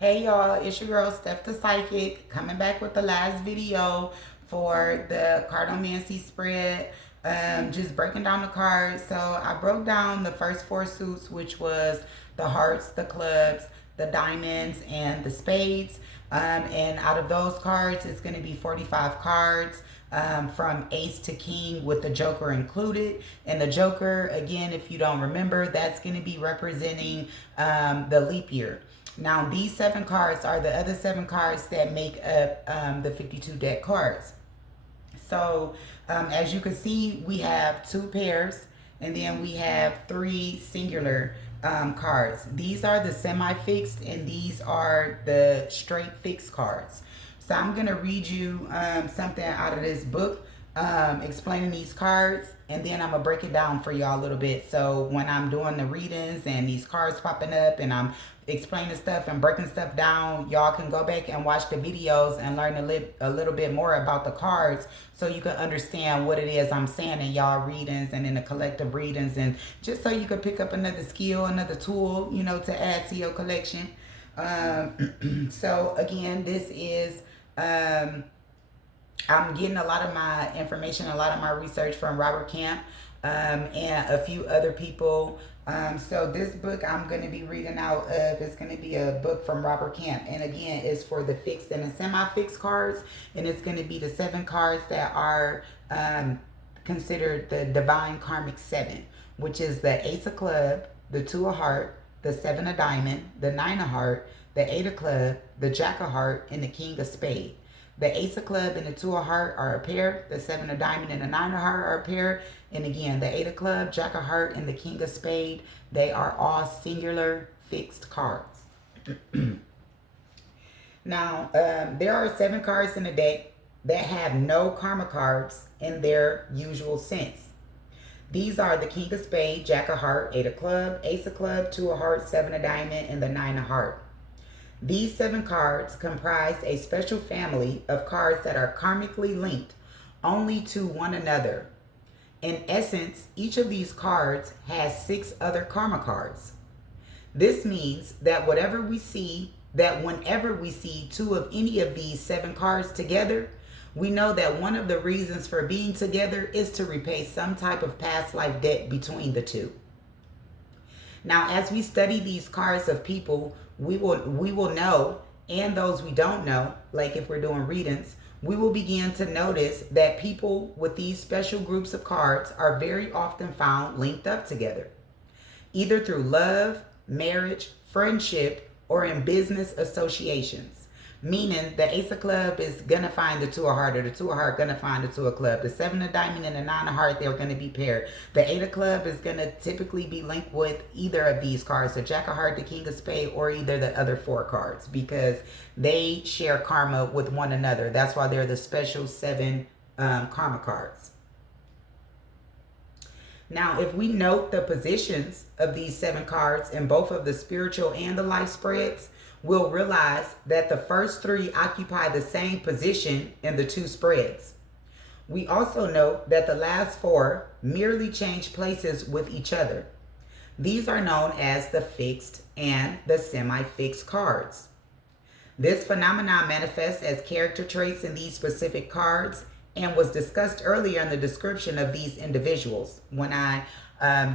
Hey y'all, it's your girl Steph the Psychic coming back with the last video for the cardomancy spread. Just breaking down the cards. So I broke down the first four suits, which was the hearts, the clubs, the diamonds, and the spades. And out of those cards, it's going to be 45 cards. From ace to king with the joker included. And the joker, again, if you don't remember, that's going to be representing the leap year. Now, these 7 cards are the other 7 cards that make up the 52 deck cards. So, as you can see, we have 2 pairs, and then we have 3 singular cards. These are the semi-fixed, and these are the straight fixed cards. So I'm going to read you something out of this book explaining these cards, and then I'm going to break it down for y'all a little bit. So when I'm doing the readings and these cards popping up and I'm explaining stuff and breaking stuff down, y'all can go back and watch the videos and learn a little bit more about the cards so you can understand what it is I'm saying in y'all readings and in the collective readings, and just so you can pick up another skill, another tool, you know, to add to your collection. So again, this is I'm getting a lot of my information, a lot of my research from Robert Camp and a few other people. So this book I'm going to be reading out of is going to be a book from Robert Camp. And again, it's for the fixed and the semi-fixed cards. And it's going to be the 7 cards that are considered the divine karmic 7, which is the ace of club, the 2 of heart, the 7 of diamond, the 9 of heart, the 8 of club, the jack of heart, and the king of spade. The ace of club and the 2 of heart are a pair. The 7 of diamond and the 9 of heart are a pair. And again, the 8 of club, jack of heart, and the king of spade, they are all singular fixed cards. Now, there are 7 cards in the deck that have no karma cards in their usual sense. These are the king of spade, jack of heart, 8 of club, ace of club, 2 of heart, 7 of diamond, and the 9 of heart. These 7 cards comprise a special family of cards that are karmically linked only to one another. In essence, each of these cards has 6 other karma cards. This means that whenever we see 2 of any of these 7 cards together, we know that one of the reasons for being together is to repay some type of past life debt between the 2. Now, as we study these cards of people, we will know, and those we don't know, like if we're doing readings, we will begin to notice that people with these special groups of cards are very often found linked up together, either through love, marriage, friendship, or in business associations. Meaning the ace of club is going to find the 2 of heart, or the 2 of heart going to find the 2 of club. The 7 of diamond and the 9 of heart, they're going to be paired. The 8 of club is going to typically be linked with either of these cards, the jack of heart, the king of spade, or either the other 4 cards, because they share karma with one another. That's why they're the special 7 karma cards. Now, if we note the positions of these 7 cards in both of the spiritual and the life spreads, we'll realize that the first 3 occupy the same position in the 2 spreads. We also note that the last 4 merely change places with each other. These are known as the fixed and the semi-fixed cards. This phenomenon manifests as character traits in these specific cards and was discussed earlier in the description of these individuals. When I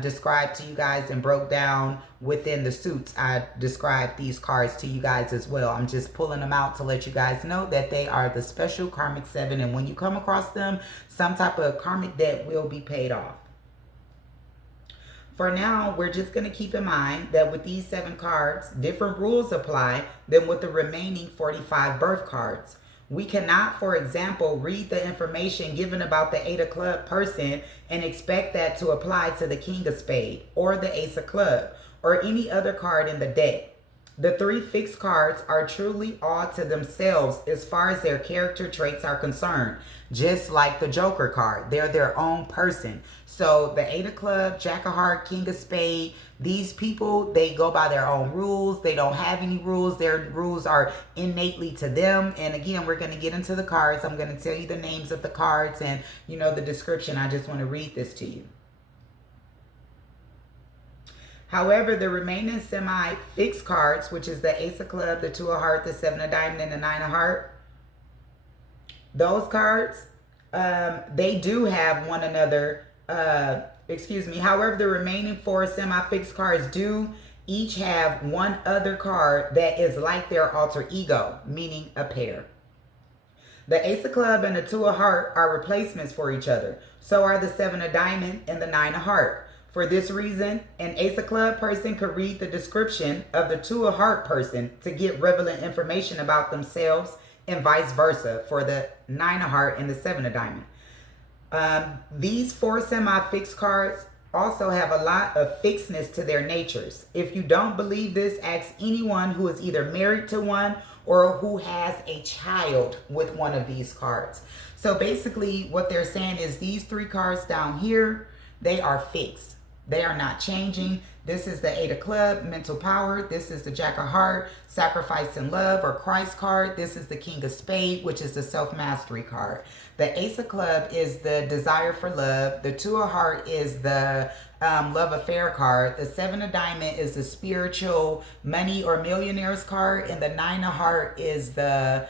described to you guys and broke down within the suits, I described these cards to you guys as well. I'm just pulling them out to let you guys know that they are the special karmic 7, and when you come across them, some type of karmic debt will be paid off. For now, we're just going to keep in mind that with these 7 cards, different rules apply than with the remaining 45 birth cards. We cannot, for example, read the information given about the 8 of club person and expect that to apply to the king of spade or the ace of club or any other card in the deck. The 3 fixed cards are truly all to themselves as far as their character traits are concerned. Just like the Joker card, they're their own person. So the 8 of club, jack of heart, king of spade, these people, they go by their own rules. They don't have any rules. Their rules are innately to them. And again, we're going to get into the cards. I'm going to tell you the names of the cards and, you know, the description. I just want to read this to you. However, the remaining semi-fixed cards, which is the Ace of Clubs, the Two of Hearts, the Seven of Diamonds, and the Nine of Hearts, those cards, they do have one another. However, the remaining 4 semi-fixed cards do each have one other card that is like their alter ego, meaning a pair. The Ace of Clubs and the Two of Hearts are replacements for each other. So are the Seven of Diamonds and the Nine of Hearts. For this reason, an Ace of Clubs person could read the description of the Two of Hearts person to get relevant information about themselves, and vice versa for the Nine of Hearts and the Seven of Diamonds. These 4 semi-fixed cards also have a lot of fixedness to their natures. If you don't believe this, ask anyone who is either married to one or who has a child with one of these cards. So basically what they're saying is these 3 cards down here, they are fixed. They are not changing. This is the Eight of Clubs, mental power. This is the Jack of Hearts, sacrifice and love or Christ card. This is the King of Spades, which is the self-mastery card. The Ace of Clubs is the desire for love. The Two of Hearts is the love affair card. The Seven of Diamonds is the spiritual money or millionaires card. And the Nine of Hearts is the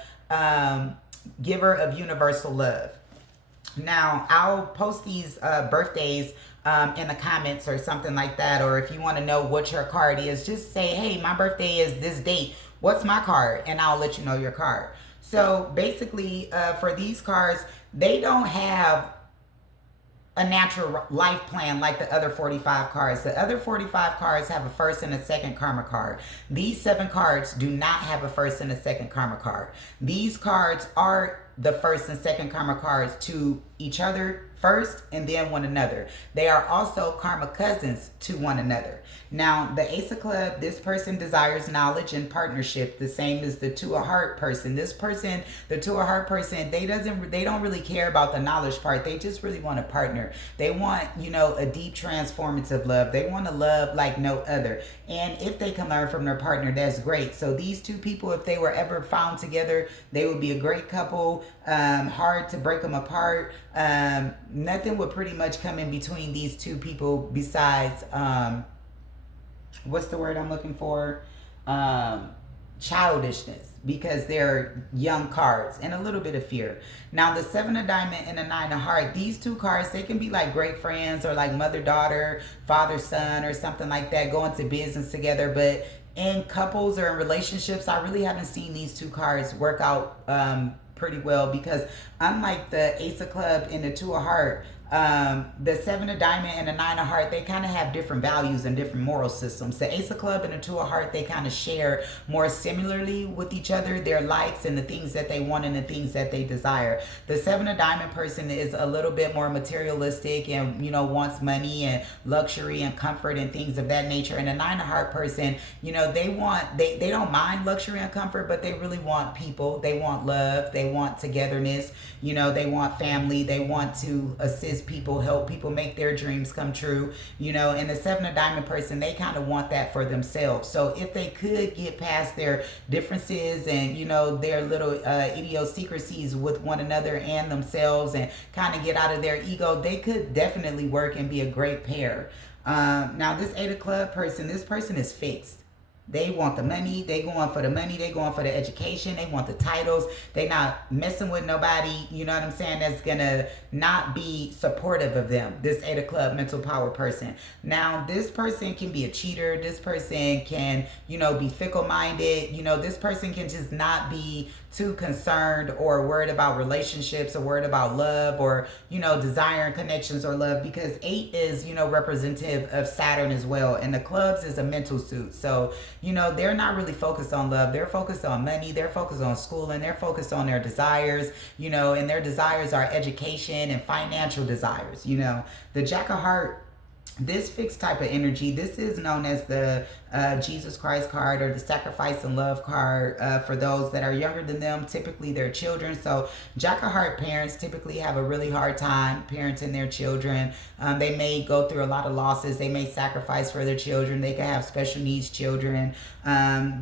giver of universal love. Now, I'll post these birthdays in the comments or something like that. Or if you want to know what your card is, just say, hey, my birthday is this date. What's my card? And I'll let you know your card. So basically, for these cards, they don't have a natural life plan like the other 45 cards. The other 45 cards have a first and a second karma card. These 7 cards do not have a first and a second karma card. These cards are the first and second karma cards to each other first and then one another. They are also karma cousins to one another. Now, the Ace of Clubs, this person desires knowledge and partnership, the same as the Two of Hearts person. This person, the Two of Hearts person, they don't really care about the knowledge part. They just really want a partner. They want, a deep transformative love. They want to love like no other. And if they can learn from their partner, that's great. So these 2 people, if they were ever found together, they would be a great couple. Hard to break them apart. Nothing would pretty much come in between these 2 people besides what's the word I'm looking for? Childishness, because they're young cards, and a little bit of fear. Now, the Seven of Diamonds and the Nine of Hearts, these 2 cards, they can be like great friends or like mother-daughter, father-son or something like that, go into business together. But in couples or in relationships, I really haven't seen these 2 cards work out pretty well, because unlike the Ace of Clubs and the Two of Hearts, the Seven of Diamonds and the Nine of Hearts, they kind of have different values and different moral systems. The Ace of Clubs and the Two of Hearts, they kind of share more similarly with each other, their likes and the things that they want and the things that they desire. The Seven of Diamonds person is a little bit more materialistic and, wants money and luxury and comfort and things of that nature. And the Nine of Hearts person, they don't mind luxury and comfort, but they really want people. They want love. They want togetherness. They want family. They want to assist people, help people make their dreams come true, and the Seven of Diamonds person, they kind of want that for themselves. So if they could get past their differences and, their little idiosyncrasies with one another and themselves and kind of get out of their ego, they could definitely work and be a great pair. Now, this Eight of Clubs person, this person is fixed. They want the money. They going for the money. They going for the education. They want the titles. They not messing with nobody, you know what I'm saying, that's going to not be supportive of them. This Eight of Clubs mental power person. Now, this person can be a cheater. This person can, be fickle-minded. This person can just not be too concerned or worried about relationships or worried about love or, desire and connections or love, because 8 is, representative of Saturn as well. And the clubs is a mental suit. So, they're not really focused on love. They're focused on money. They're focused on school, and they're focused on their desires, and their desires are education and financial desires. The Jack of Hearts, this fixed type of energy, this is known as the Jesus Christ card or the sacrifice and love card for those that are younger than them, typically their children. So Jack of Hearts parents typically have a really hard time parenting their children. They may go through a lot of losses. They may sacrifice for their children. They can have special needs children.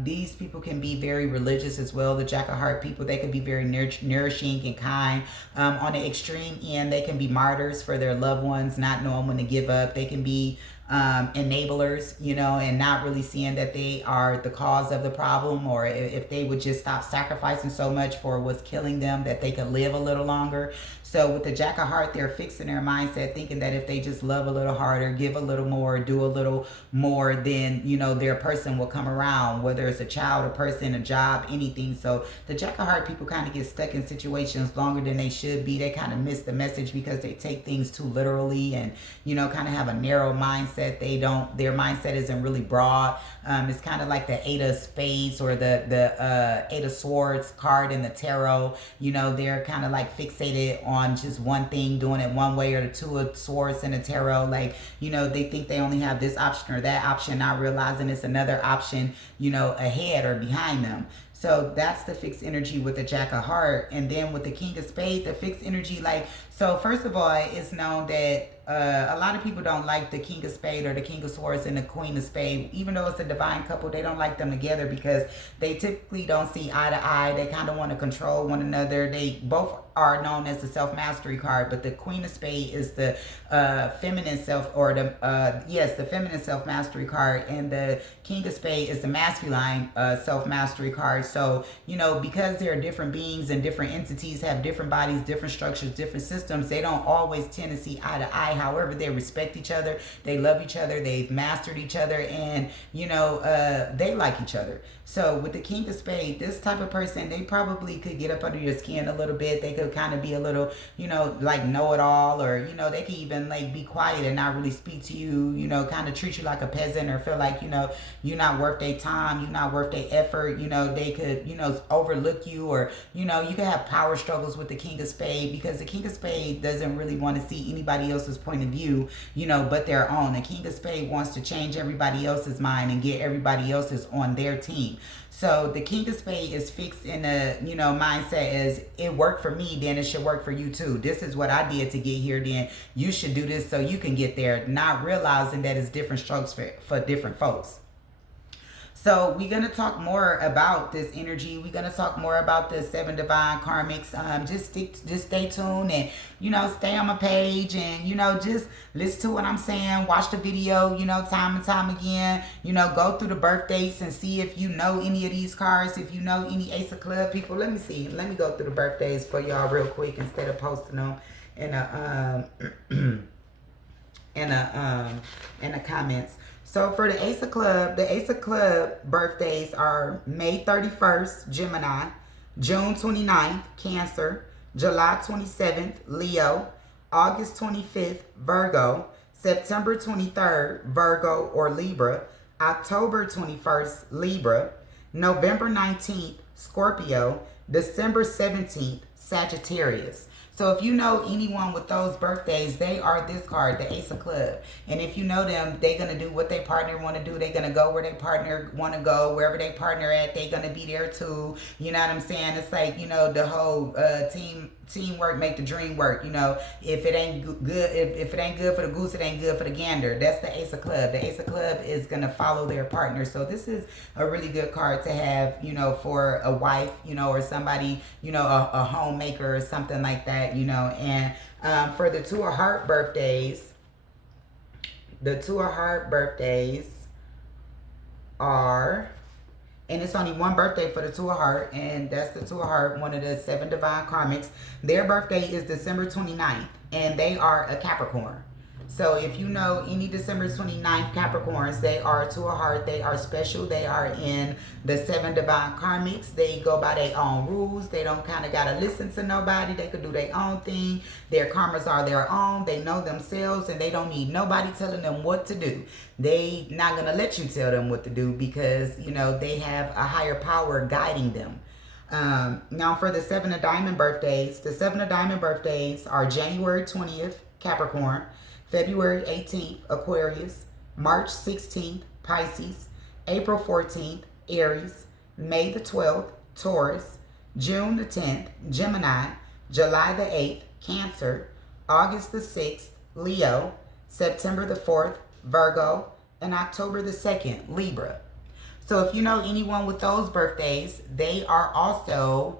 These people can be very religious as well. The Jack of Hearts people, they can be very nourishing and kind. On the extreme end, they can be martyrs for their loved ones, not knowing when to give up. They can be enablers, you know, and not really seeing that they are the cause of the problem, or if they would just stop sacrificing so much for what's killing them, that they could live a little longer. So with the Jack of Hearts, they're fixing their mindset, thinking that if they just love a little harder, give a little more, do a little more, then, you know, their person will come around, whether it's a child, a person, a job, anything. So the Jack of Hearts people kind of get stuck in situations longer than they should be. They kind of miss the message because they take things too literally, and, you know, kind of have a narrow mindset. Their mindset isn't really broad. It's kind of like the Eight of Spades or the Eight of Swords card in the tarot. You know, they're kind of like fixated on just one thing, doing it one way, or the Two of Swords in the tarot. Like, you know, they think they only have this option or that option, not realizing it's another option, you know, ahead or behind them. So that's the fixed energy with the Jack of Hearts. And then with the King of Spades, the fixed energy, like, so first of all, it's known that a lot of people don't like the King of Spades or the King of Swords and the Queen of Spades. Even though it's a divine couple, they don't like them together because they typically don't see eye to eye. They kind of want to control one another. They both are known as the self-mastery card, but the Queen of Spades is the feminine self, or the the feminine self-mastery card, and the King of Spades is the masculine self-mastery card. So, you know, because they're different beings and different entities, have different bodies, different structures, different systems, they don't always tend to see eye to eye. However, they respect each other, they love each other, they've mastered each other, and, you know, they like each other. So with the King of Spades, this type of person, they probably could get up under your skin a little bit. They could kind of be a little, you know, like know-it-all, or, you know, they could even like be quiet and not really speak to you, you know, kind of treat you like a peasant, or feel like, you know, you're not worth their time, you're not worth their effort. You know, they could, you know, overlook you, or, you know, you could have power struggles with the King of Spades, because the King of Spades doesn't really want to see anybody else's point of view, you know, but their own. The King of Spades wants to change everybody else's mind and get everybody else's on their team. So the King of Spades is fixed in a, you know, mindset as, it worked for me, then it should work for you too. This is what I did to get here, then you should do this so you can get there. Not realizing that it's different strokes for different folks. So we're going to talk more about this energy. We're going to talk more about the 7 divine karmics. Just stay tuned, and, you know, stay on my page, and, you know, just listen to what I'm saying. Watch the video, you know, time and time again. You know, go through the birth dates and see if you know any of these cards. If you know any Ace of Club people, let me see. Let me go through the birthdays for y'all real quick instead of posting them in the comments. So for the Ace of Club birthdays are May 31st, Gemini, June 29th, Cancer, July 27th, Leo, August 25th, Virgo, September 23rd, Virgo or Libra, October 21st, Libra, November 19th, Scorpio, December 17th, Sagittarius. So if you know anyone with those birthdays, they are this card, the Ace of Club. And if you know them, they're going to do what their partner want to do. They're going to go where their partner want to go. Wherever their partner at, they're going to be there too. You know what I'm saying? It's like, you know, the whole teamwork make the dream work. You know, if it ain't good, if it ain't good for the goose, it ain't good for the gander. That's the Ace of Club. The Ace of Club is going to follow their partner. So this is a really good card to have, you know, for a wife, you know, or somebody, you know, a homemaker or something like that. You know, and for the Two of Hearts birthdays, are, and it's only one birthday for the Two of Hearts, and that's the Two of Hearts, one of the 7 divine karmics. Their birthday is December 29th, and they are a Capricorn. So if you know any December 29th Capricorns, they are Two of Hearts. They are special. They are in the 7 divine karmics. They go by their own rules. They don't kind of got to listen to nobody. They could do their own thing. Their karmas are their own. They know themselves, and they don't need nobody telling them what to do. They not going to let you tell them what to do, because, you know, they have a higher power guiding them. Now for the 7 of diamond birthdays, the 7 of diamond birthdays are January 20th, Capricorn, February 18th, Aquarius, March 16th, Pisces, April 14th, Aries, May the 12th, Taurus, June the 10th, Gemini, July the 8th, Cancer, August the 6th, Leo, September the 4th, Virgo, and October the 2nd, Libra. So if you know anyone with those birthdays, they are also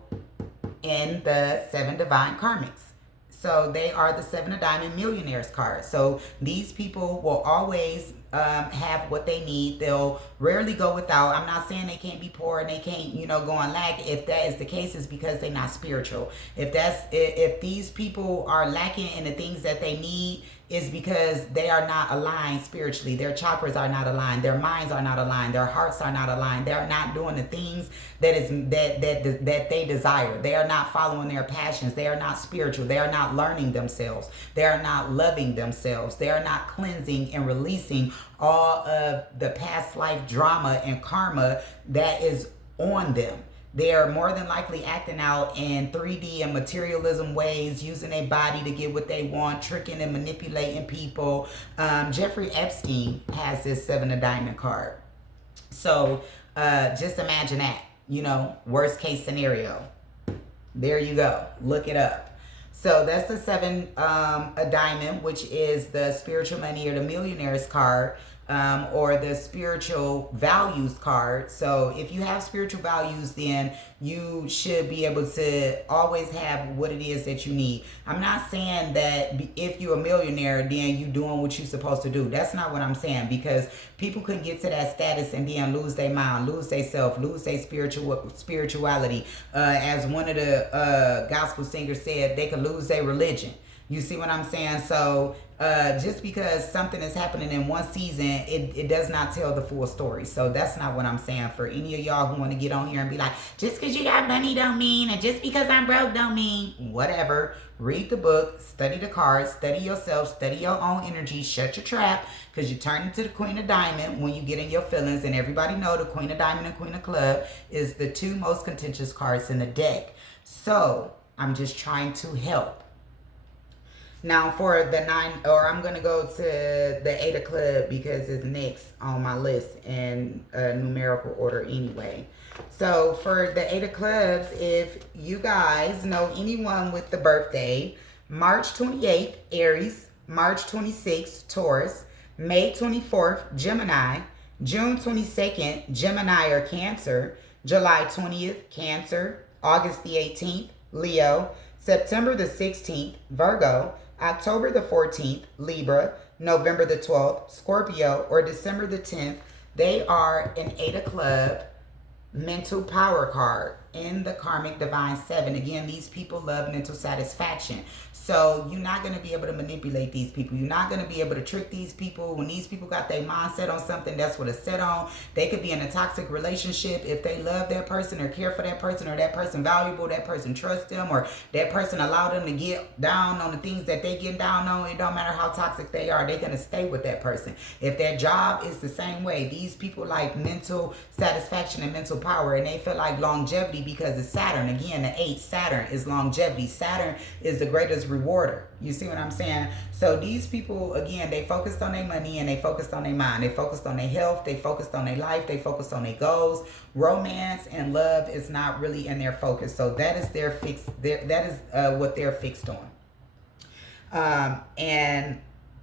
in the 7 divine karmics. So they are the 7 of diamond millionaires card. So these people will always have what they need. They'll rarely go without. I'm not saying they can't be poor and they can't, you know, go on lack. If that is the case, it's because they're not spiritual. If these people are lacking in the things that they need, is because they are not aligned spiritually. Their chakras are not aligned. Their minds are not aligned. Their hearts are not aligned. They're not doing the things that they desire. They are not following their passions. They are not spiritual. They are not learning themselves. They are not loving themselves. They are not cleansing and releasing all of the past life drama and karma that is on them. They are more than likely acting out in 3D and materialism ways, using their body to get what they want, tricking and manipulating people. Jeffrey Epstein has this 7 of Diamond card. So just imagine that, you know, worst case scenario. There you go. Look it up. So that's the 7 of Diamond, which is the spiritual money or the millionaire's card. Or the spiritual values card. So if you have spiritual values, then you should be able to always have what it is that you need. I'm not saying that if you're a millionaire, then you doing what you're supposed to do. That's not what I'm saying, because people can get to that status and then lose their mind, lose their self, lose their spirituality. As one of the gospel singers said, they could lose their religion. You see what I'm saying? So just because something is happening in one season, it does not tell the full story. So that's not what I'm saying. For any of y'all who want to get on here and be like, just because you got money don't mean, and just because I'm broke don't mean, whatever. Read the book, study the cards, study yourself, study your own energy, shut your trap, because you turn into the Queen of Diamond when you get in your feelings. And everybody know the Queen of Diamond and Queen of Club is the 2 most contentious cards in the deck. So I'm just trying to help. Now for the 9, or I'm going to go to the 8 of Club because it's next on my list in numerical order anyway. So for the 8 of Clubs, if you guys know anyone with the birthday, March 28th, Aries, March 26th, Taurus, May 24th, Gemini, June 22nd, Gemini or Cancer, July 20th, Cancer, August the 18th, Leo, September the 16th, Virgo, October the 14th, Libra, November the 12th, Scorpio, or December the 10th, they are an 8 of Club mental power card in the Karmic Divine 7. Again, these people love mental satisfaction. So you're not going to be able to manipulate these people. You're not going to be able to trick these people. When these people got their mindset on something, that's what it's set on. They could be in a toxic relationship. If they love that person or care for that person, or that person valuable, that person trusts them, or that person allow them to get down on the things that they get down on, it don't matter how toxic they are, they're going to stay with that person. If their job is the same way, these people like mental satisfaction and mental power, and they feel like longevity because it's Saturn. Again, the 8, Saturn is longevity. Saturn is the greatest rewarder. You see what I'm saying? So these people, again, they focused on their money and they focused on their mind. They focused on their health. They focused on their life. They focused on their goals. Romance and love is not really in their focus. So that is their fix. That is what they're fixed on. And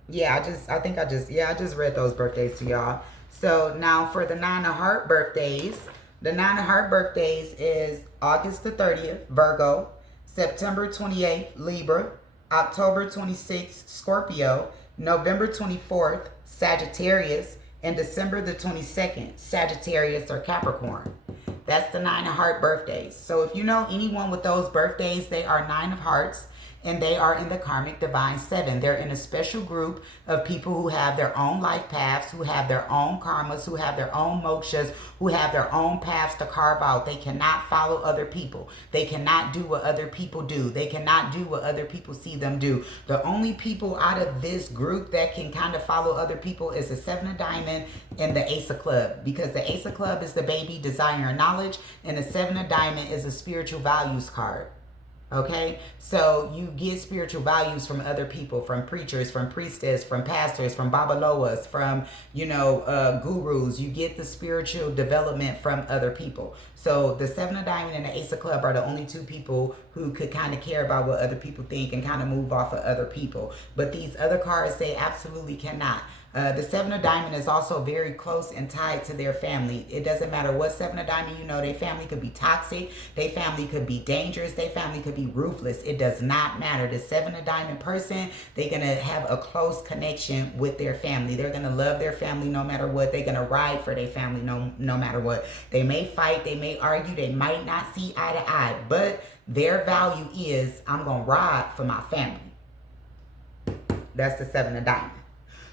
yeah, I just read those birthdays to y'all. So now for the 9 of Heart birthdays. The 9 of Heart birthdays is August the 30th, Virgo, September 28th, Libra, October 26th, Scorpio, November 24th, Sagittarius, and December the 22nd, Sagittarius or Capricorn. That's the 9 of Heart birthdays. So if you know anyone with those birthdays, they are 9 of Hearts. And they are in the Karmic Divine 7. They're in a special group of people who have their own life paths, who have their own karmas, who have their own mokshas, who have their own paths to carve out. They cannot follow other people. They cannot do what other people do. They cannot do what other people see them do. The only people out of this group that can kind of follow other people is the 7 of Diamond and the Ace of Club. Because the Ace of Club is the baby, desire, and knowledge. And the 7 of Diamond is a spiritual values card. Okay, so you get spiritual values from other people, from preachers, from priestess, from pastors, from babaloas, from, gurus. You get the spiritual development from other people. So the 7 of Diamond and the Ace of Club are the only 2 people who could kind of care about what other people think and kind of move off of other people. But these other cards, they absolutely cannot. The Seven of Diamond is also very close and tied to their family. It doesn't matter what Seven of Diamond, you know, their family could be toxic. Their family could be dangerous. Their family could be ruthless. It does not matter. The Seven of Diamond person, they're going to have a close connection with their family. They're going to love their family no matter what. They're going to ride for their family no matter what. They may fight. They may argue. They might not see eye to eye. But their value is, I'm going to ride for my family. That's the Seven of Diamond.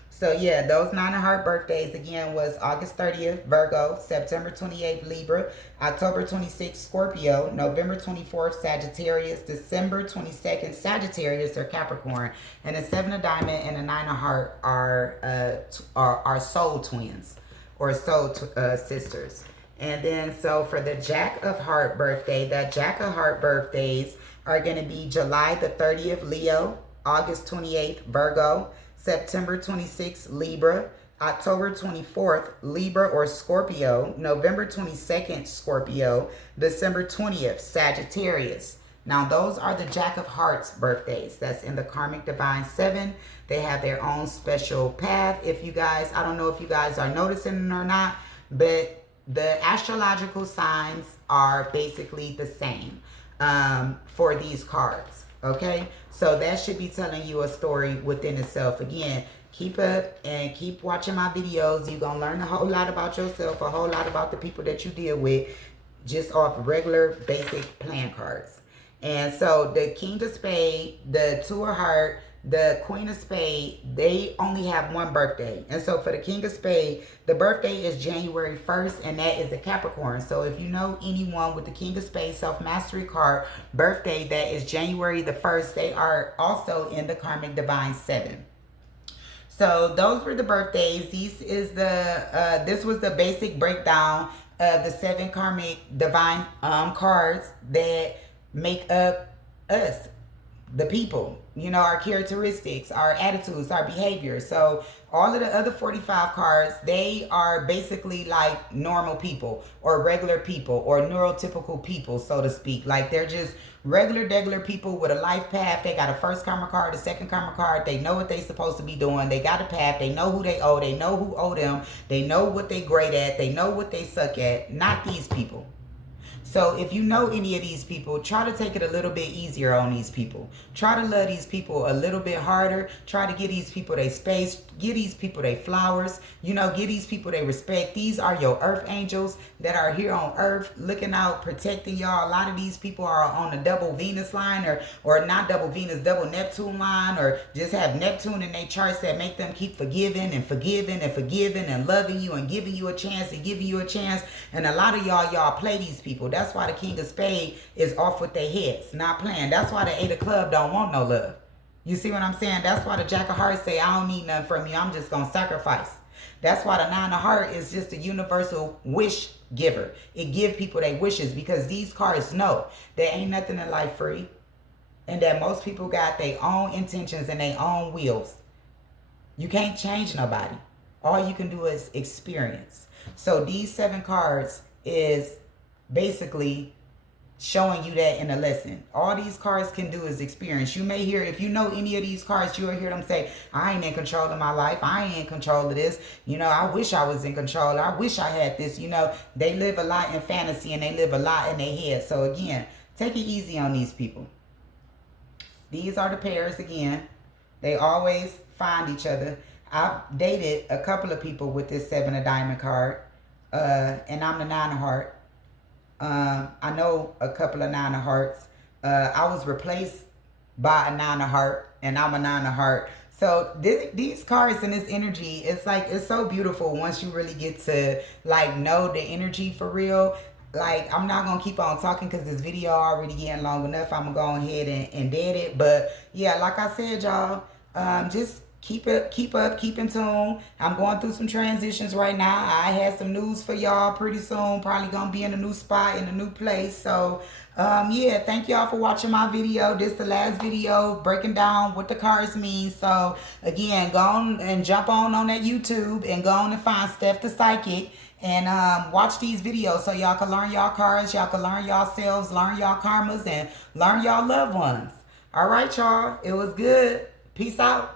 So yeah, those 9 of Heart birthdays again was August 30th, Virgo, September 28th, Libra, October 26th, Scorpio, November 24th, Sagittarius, December 22nd, Sagittarius or Capricorn. And the 7 of Diamond and the 9 of Heart are soul twins or soul sisters. And then so for the Jack of Heart birthday, that Jack of Heart birthdays are going to be July the 30th, Leo, August 28th, Virgo, September 26th, Libra, October 24th, Libra or Scorpio, November 22nd, Scorpio, December 20th, Sagittarius. Now, those are the Jack of Hearts birthdays. That's in the Karmic Divine 7. They have their own special path. If you guys, I don't know if you guys are noticing it or not, but the astrological signs are basically the same for these cards. Okay, so that should be telling you a story within itself. Again, keep up and keep watching my videos. You're gonna learn a whole lot about yourself, a whole lot about the people that you deal with, just off regular basic plan cards. And so the King of Spades, the Two of Hearts, the Queen of Spades, they only have one birthday. And so for the King of Spades, the birthday is January 1st, and that is a Capricorn. So if you know anyone with the King of Spades self-mastery card birthday that is January the 1st, they are also in the Karmic Divine 7. So those were the birthdays. This was the basic breakdown of the 7 Karmic Divine cards that make up us, the people, you know, our characteristics, our attitudes, our behavior. So all of the other 45 cards, they are basically like normal people or regular people or neurotypical people, so to speak. Like they're just regular people with a life path. They got a first karma card, a second karma card. They know what they're supposed to be doing. They got a path. They know who they owe. They know who owe them. They know what they great at. They know what they suck at. Not these people. So if you know any of these people, try to take it a little bit easier on these people. Try to love these people a little bit harder. Try to give these people their space. Give these people their flowers. You know, give these people their respect. These are your earth angels that are here on earth looking out, protecting y'all. A lot of these people are on the double Venus line or not double Venus, double Neptune line, or just have Neptune in their charts that make them keep forgiving and forgiving and forgiving and loving you and giving you a chance and giving you a chance. And a lot of y'all play these people. That's why the King of Spades is off with their heads, not playing. That's why the 8 of Clubs don't want no love. You see what I'm saying? That's why the Jack of Hearts say, I don't need nothing from you. I'm just going to sacrifice. That's why the 9 of Hearts is just a universal wish giver. It gives people their wishes because these cards know there ain't nothing in life free. And that most people got their own intentions and their own wills. You can't change nobody. All you can do is experience. So these 7 cards is basically showing you that in a lesson. All these cards can do is experience. You may hear, if you know any of these cards, you'll hear them say, I ain't in control of my life. I ain't in control of this. You know, I wish I was in control. I wish I had this. You know, they live a lot in fantasy and they live a lot in their head. So again, take it easy on these people. These are the pairs again. They always find each other. I've dated a couple of people with this 7 of Diamond card. And I'm the 9 of Hearts. I know a couple of 9 of Hearts. I was replaced by a 9 of Hearts, and I'm a 9 of Hearts. So these cards and this energy, it's like, it's so beautiful once you really get to like know the energy for real. Like, I'm not going to keep on talking because this video already getting long enough. I'm going to go ahead and dead it. But yeah, like I said, y'all, just keep in tune. I'm going through some transitions right now. I had some news for y'all pretty soon. Probably gonna be in a new spot, in a new place. So yeah, thank y'all for watching my video. This is the last video breaking down what the cards mean. So again, go on and jump on that YouTube and go on and find Steph the Psychic and watch these videos so y'all can learn y'all cards, y'all can learn y'all selves, learn y'all karmas, and learn y'all loved ones. All right, y'all, it was good. Peace out.